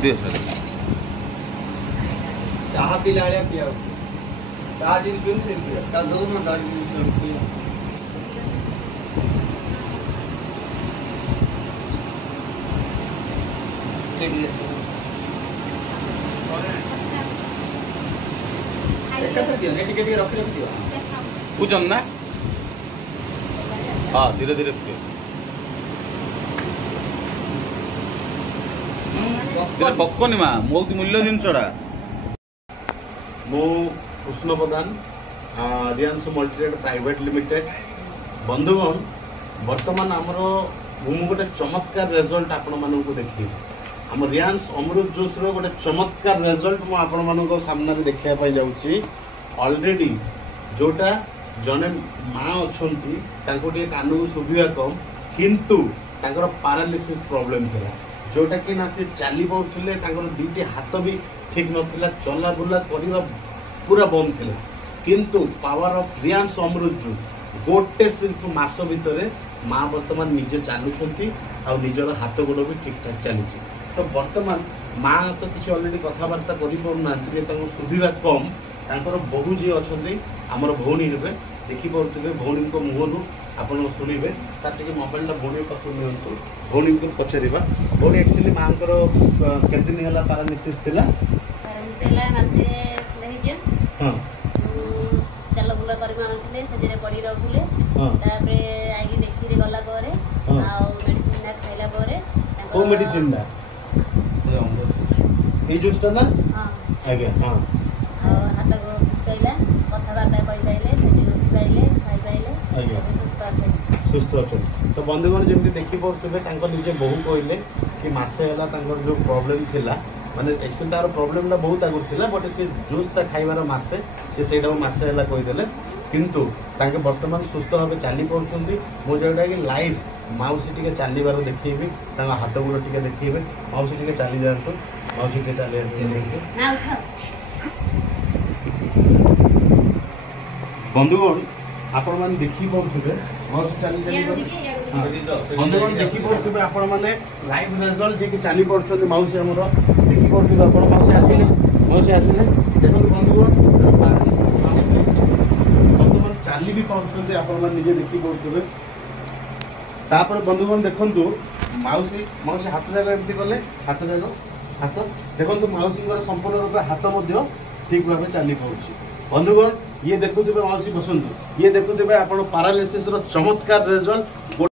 दियो सर चाह पिला पिया चाह दिन क्यों से पिया दो ना 10 रुपये दियो ने टिके रख दियो पूजन ना हाँ धीरे धीरे पियो धीरे पक्कनी माँ बहुत मूल्य जिनसटा मु कृष्ण प्रधान रियांस मल्टीट्रेड प्राइवेट लिमिटेड बंधुगण बर्तमान आमर मुझे गोटे चमत्कार रिजल्ट आपण मानक देखी आम रियांस अमृत जूस गोटे चमत्कार रिजल्ट मुझे आपण मान सामने देखा जाऊँगी ऑलरेडी जोटा जने माँ अच्छा कान को शुभा कम किंतु पारालिसिस प्रॉब्लम थिला जोटा कि ना से चली पाते दुईटी हाथ भी ठीक नाला चला बुला करवा पूरा बंद थिला किंतु पावर ऑफ रियांस अमृत जूस गोटे सिर्फ मास भितर माँ बर्तमान निजे चलुंट आ निजर हाथ गोड़ भी ठीक ठाक चली तो बर्तमान माँ तो किसी अलरेडी कथबार्ता कर सुविधा कम तांकर बहु जी अच्छा आमर भौणी हे देखिपे भौणी मुहर आप शुणे सर टे मोबाइल भौणी पाख नि भौणी को पचारा भौणी एक्चुअली माँ के दिन है पारालिसिस हाँ चल बुला कर पड़ी रखुले देखी गला मेडिसिन खाइला को मेडिसिन ना ए जूसटा ना आगे हाँ हाथ कहला कथबार्ता कहीपारे पाइले खाई पाइले सुस्थ अच्छा तो बंधुगण जमी देखिपे निजे बहु कहले कि मसे है जो प्रॉब्लम थिला माने एक्चुअली तार प्रॉब्लम बहुत आगुरी थिला बट से जूसटा खाइबार मसे से मसे है कहीदेले किंतु ताके वर्तमान सुस्थ भाव चली पार्टी मुझे कि लाइव माउसी टी चलबार देखी हाथ गोड़ टी देखिए माउसी टी चली जातु माउसी टी चली बंधुगण आपण मैंने देखी पारे माउसी चली बंधुगण देखी पारे आपण मैंने लाइव रिजल्ट जी चली पार्टी माउसी आमर देखी पारे माउसी आसिले देखो बंधुगण बर्तमान चली भी पार्टी आपण मैंने निजे देखी पारे तापर बंधुगण देखु माउसी माउसी हाथ जाक एमती कले हाथ जाक हाथ देखो माउसी संपूर्ण रूप हाथ ठीक भाव चली पाऊँ बंधुगण ये देखुवे माउसी बसंतु ये देखुवे आप पारालिसिस चमत्कार रिजल्ट।